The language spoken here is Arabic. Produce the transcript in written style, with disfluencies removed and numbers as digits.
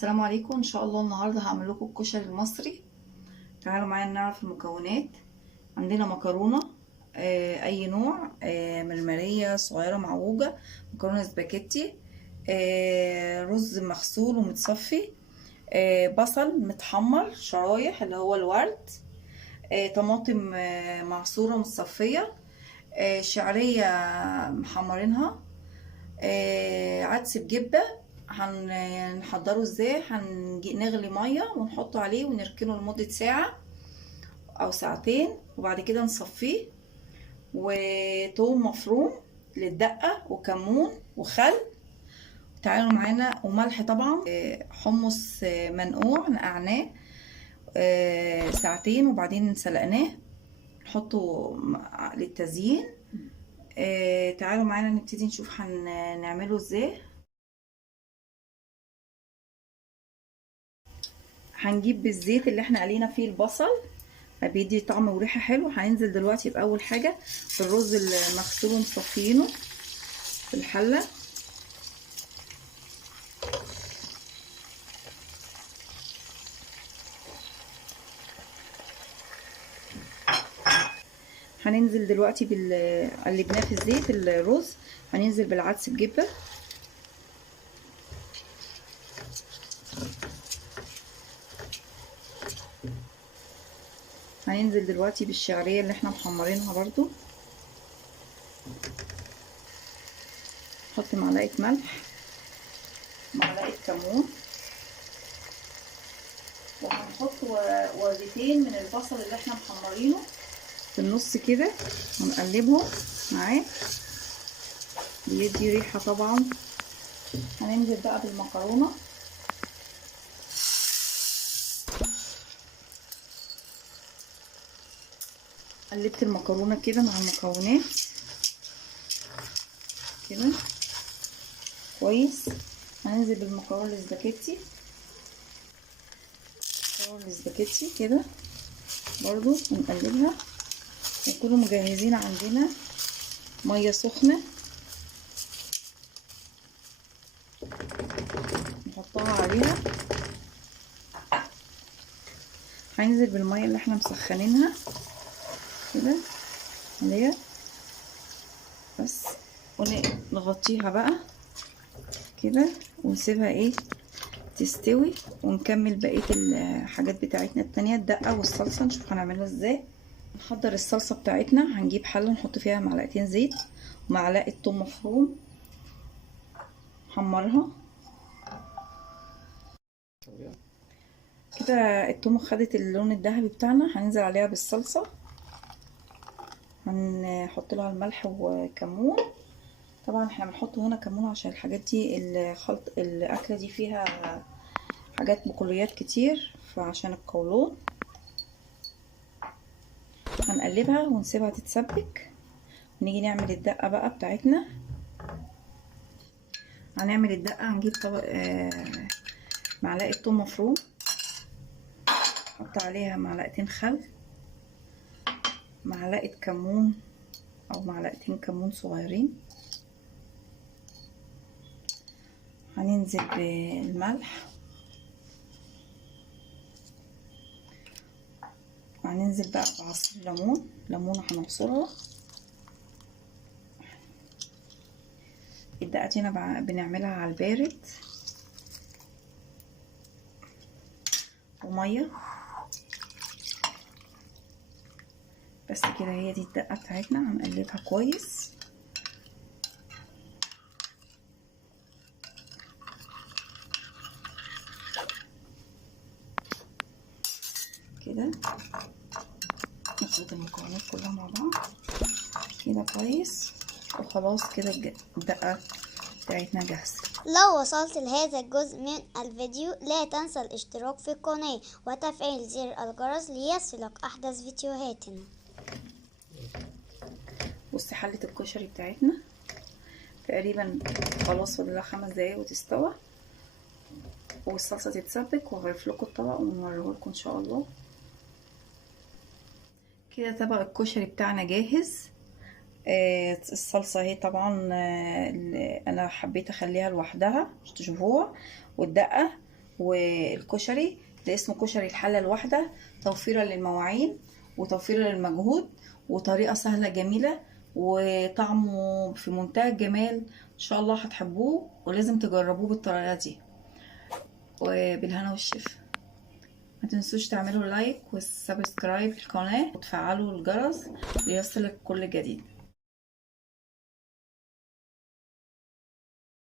السلام عليكم. ان شاء الله النهارده هعمل لكم الكشري المصري. تعالوا معايا نعرف المكونات. عندنا مكرونه، اي نوع، مرمريه صغيره معوجه، مكرونه سباكيتي، رز مغسول ومتصفي، بصل متحمر شرايح اللي هو الورد، طماطم معصوره متصفيه، شعريه محمرينها، عدس بجبة. هنحضره ازاي؟ هنغلي مية ونحطه عليه ونركنه لمدة ساعة او ساعتين، وبعد كده نصفيه. وتوم مفروم للدقة وكمون وخل. تعالوا معانا، وملح طبعا، حمص منقوع نقعناه ساعتين وبعدين سلقناه نحطه للتزيين. تعالوا معانا نبتدي نشوف هنعمله ازاي. هنجيب بالزيت اللي احنا قلينا فيه البصل، بيدي طعم وريحه حلو. هننزل دلوقتي باول حاجه بالرز المغسول ومصفيينه في الحله. هننزل دلوقتي قلبناه في الزيت الرز. هننزل بالعدس بجبه، هننزل دلوقتي بالشعريه اللي احنا محمرينها برضو. نحط معلقه ملح، معلقه كمون، وهنحط وردتين من البصل اللي احنا محمرينه في النص كده ونقلبهم معاه، بيدي ريحه طبعا. هننزل بقى بالمكرونه. قلبت المكرونه كده مع المكونات كده كويس. هننزل بالمكرونه الاسباجيتي، كده برضو ونقلبها. ونكونوا مجهزين عندنا ميه سخنه نحطها عليها. هننزل بالميه اللي احنا مسخنينها كده عليها بس، ونغطيها بقى كده ونسيبها تستوي، ونكمل بقيه الحاجات بتاعتنا التانية، الدقه والصلصه نشوف هنعملها ازاي. نحضر الصلصه بتاعتنا. هنجيب حله نحط فيها معلقتين زيت ومعلقه ثوم مفروم نحمرها كده. الثوم خدت اللون الذهبي بتاعنا، هننزل عليها بالصلصه. هنحط لها الملح وكمون. طبعا احنا بنحط هنا كمون عشان الحاجات دي الاكله دي فيها حاجات بقوليات كتير، فعشان القولون. هنقلبها ونسيبها تتسبك. نيجي نعمل الدقه بقى بتاعتنا. هنعمل الدقه. هنجيب طبق معلقه ثوم مفروم، نحط عليها معلقتين خل، معلقه كمون او معلقتين كمون صغيرين. هننزل بالملح، وهننزل بقى بعصير ليمونه هنعصرها. الدقه دي انا بنعملها على البارد، وميه بس كده. هي دي الدقه بتاعتنا. هنقلبها كويس كده. نخلط المكونات كلها مع بعض كده كويس، وخلاص كده الدقه بتاعتنا جاهزه. لو وصلت لهذا الجزء من الفيديو لا تنسى الاشتراك في القناة وتفعيل زر الجرس ليصلك أحدث فيديوهاتنا. بصي حلة الكشري بتاعتنا تقريبا خلاص، فاضلها 5 دقايق وتستوى والصلصة تتسبك، وهغرف لكم الطبق ونوريه لكم ان شاء الله. كده طبق الكشري بتاعنا جاهز. الصلصة اهي طبعا، انا حبيت اخليها لوحدها مش تشوفوها، والدقة والكشري ده اسمه كشري الحلة الواحدة، توفيرا للمواعين وتوفيرا للمجهود، وطريقة سهلة جميلة وطعمه في منتهى الجمال. ان شاء الله هتحبوه ولازم تجربوه بالطريقة دي، وبالهنا والشفا. ما تنسوش تعملوا لايك والسبسكرايب للقناة وتفعلوا الجرس ليصلك كل جديد.